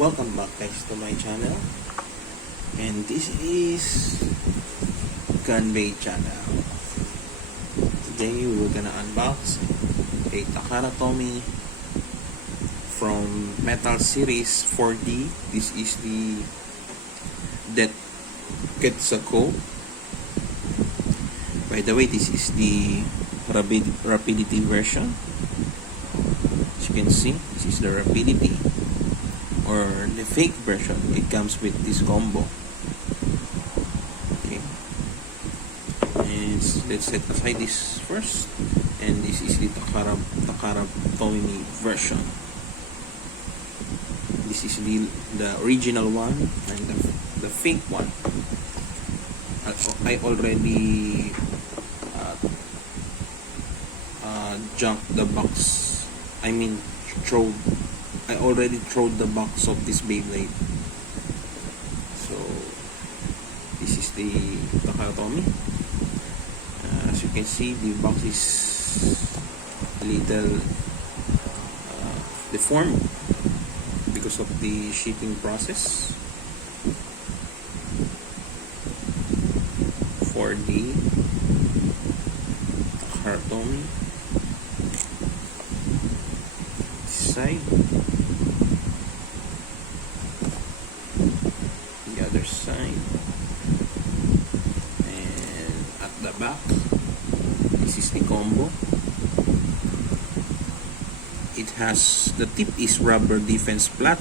Welcome back guys to my channel, and this is Beyblade channel. Today we're gonna unbox a Takara Tomy from Metal Series 4D. This is the Quetzalcoatl. By the way, this is the rapidity version. As you can see, this is the rapidity, or the fake version. It comes with this combo. Okay, and let's set aside this first, and this is the Takara Tomy version. This is the original one and the fake one. I already junked the box. I already threw the box of this Beyblade. So this is the Takara Tomy. As you can see, the box is a little deformed because of the shipping process. For the Takara Tomy side, the other side, and at the back, this is the combo. It has, the tip is rubber defense flat.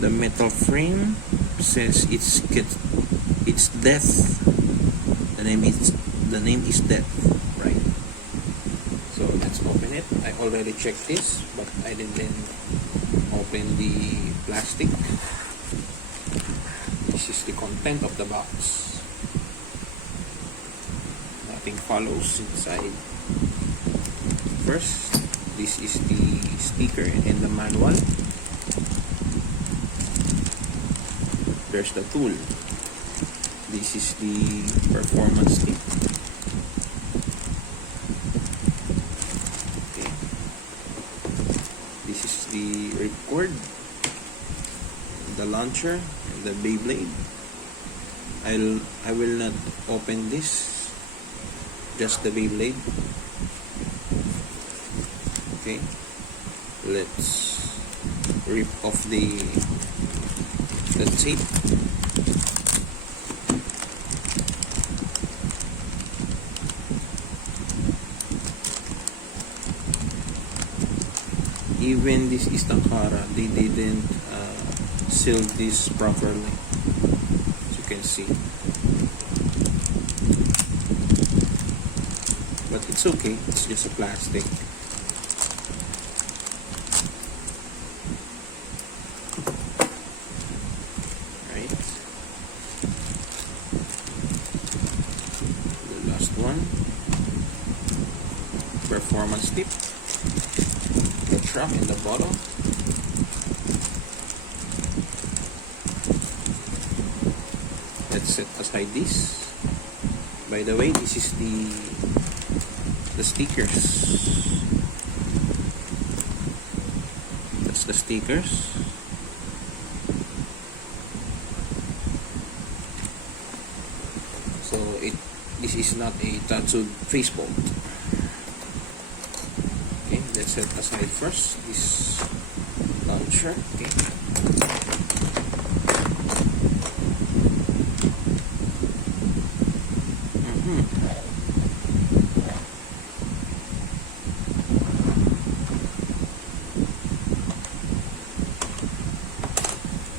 The metal frame says it's death. The name is death, right? So let's open it. I already checked this, but I didn't open the plastic. This is the content of the box. Nothing follows inside. First, this is the sticker and the manual. There's the tool. This is the performance stick. Okay. This is the ripcord, the launcher, and the Beyblade. I will not open this, just the Beyblade. Okay. Let's rip off the tape. Even this is Takara, they didn't seal this properly, as you can see. But it's okay, it's just a plastic. Right. The last one, performance tip. The truck in the bottom. Let's set aside this. By the way, this is the stickers. That's the stickers. So this is not a tattooed face bolt. Okay, let's set aside first this launcher. Okay.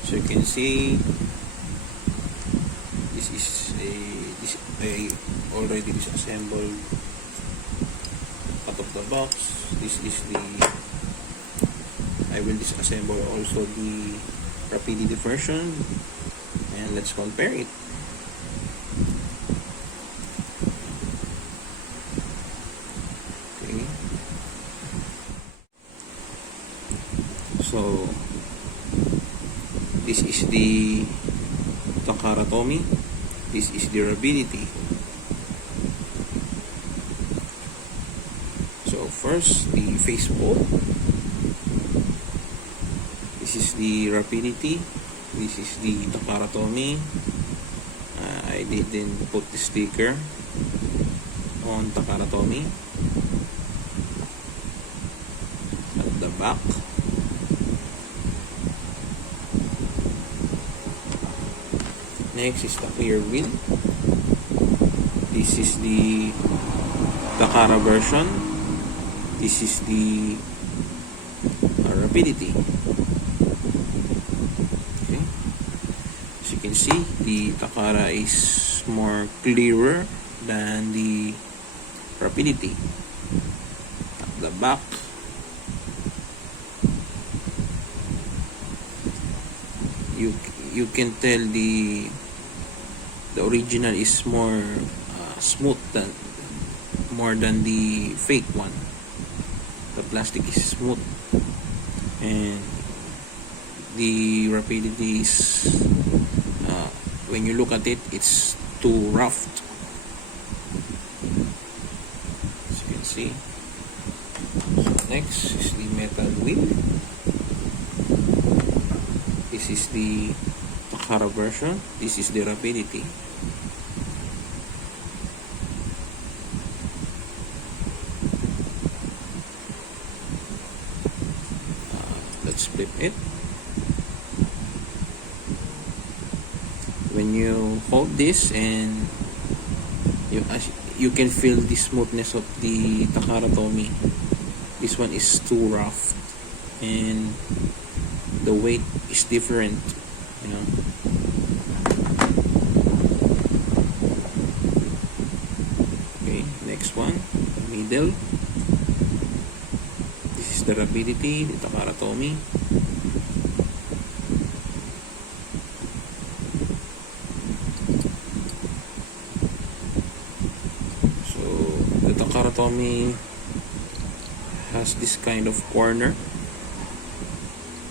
So you can see, I already disassembled out of the box. This is I will disassemble also the rapidity version, and let's compare it. Okay. So this is the Takara Tomy. This is the rapidity. first, the face fold. This is the rapidity. This is the Takara Tomy. I didn't put the sticker on Takara Tomy. At the back, next is the clear wheel. This is the Takara version. This is the rapidity. Okay, as you can see, the Takara is more clearer than the rapidity. At the back, you can tell the original is more smooth more than the fake one. The plastic is smooth and the rapidity is when you look at it, it's too rough. As you can see. So next is the metal wheel. This is the Takara version. This is the rapidity. Let's flip it. When you hold this and you can feel the smoothness of the Takara Tomy. This one is too rough and the weight is different, you know. Okay, next one, middle. This is the rapidity, the Takara Tomy. So the Takara Tomy has this kind of corner,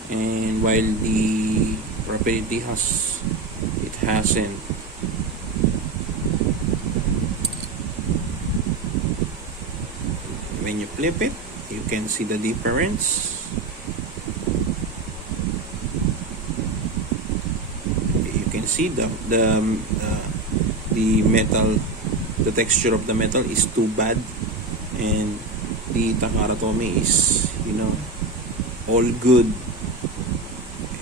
and while the rapidity hasn't. When you flip it, you can see the difference. You can see the metal, the texture of the metal is too bad, and the Takara Tomy is, you know, all good.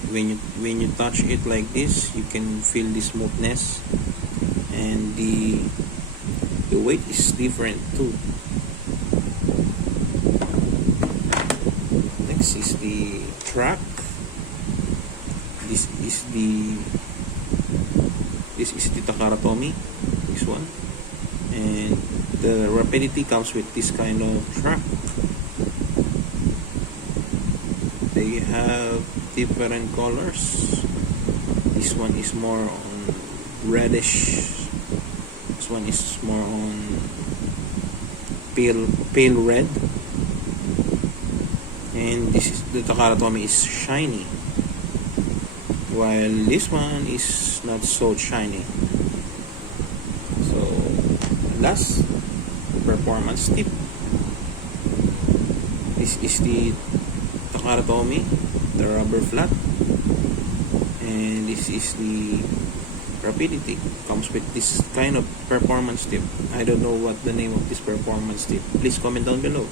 When you touch it like this, you can feel the smoothness, and the weight is different too. Next is the track. This is the Takara Tomy, this one, and the rapidity comes with this kind of track. They have different colors. This one is more on reddish. This one is more on pale red. And this is the Takara Tomy is shiny, while this one is not so shiny. So last, performance tip. This is the Takara Tomy, the rubber flat, and this is the rapidity. Comes with this kind of performance tip. I don't know what the name of this performance tip. Please comment down below.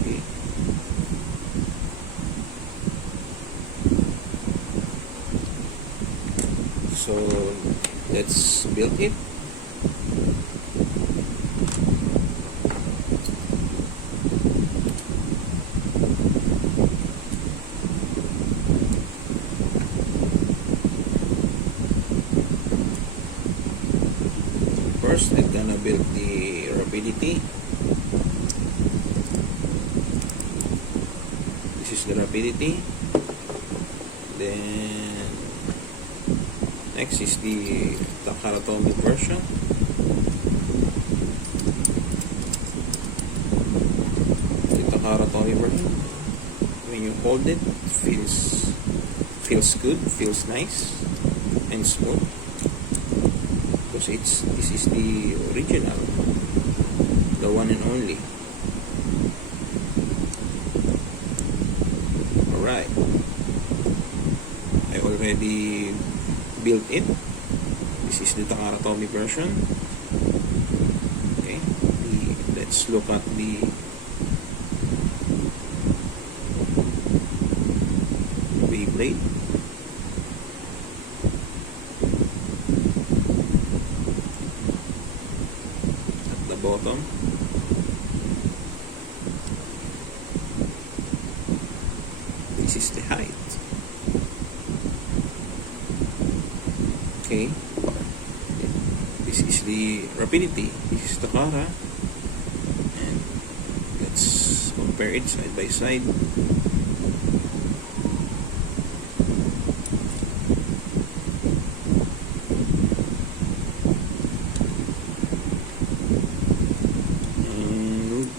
Okay. So let's build it. First, I'm gonna build the rapidity. This is the rapidity. Then next is the Takara Tomy version. The Takara Tomy version. When you hold it, feels good, feels nice and smooth. Because because this is the original, the one and only. Alright, I already built it. This is the Takara Tomy version. Okay, let's look at the Beyblade. At the bottom, this is the height. Okay, this is the rapidity. This is Takara, and let's compare it side by side.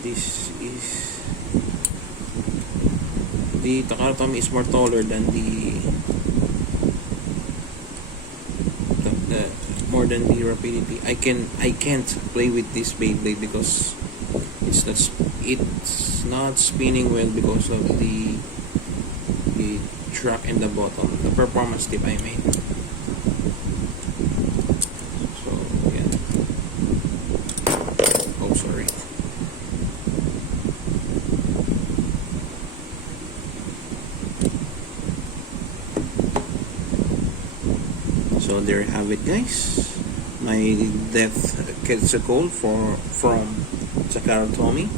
This is the Takara Tomy is more taller than more than the rapidity. I can't play with this Beyblade because it's not spinning well because of the track in the bottom, the performance tip I made. So yeah. Oh, sorry. So there you have it, guys. My death Quetzalcoatl from Takara Tomy.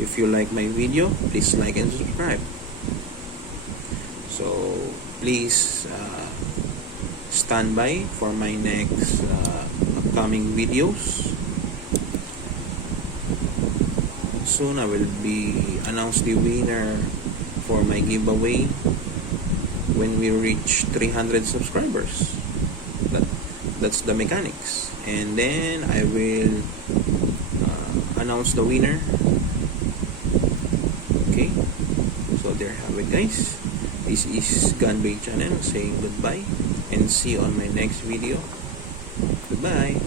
If you like my video, please like and subscribe. So please stand by for my next upcoming videos. Soon I will be announce the winner for my giveaway when we reach 300 subscribers. That's the mechanics, and then I will announce the winner. Okay, so there you have it, guys. This is Gunbay channel saying goodbye, and see you on my next video. Goodbye.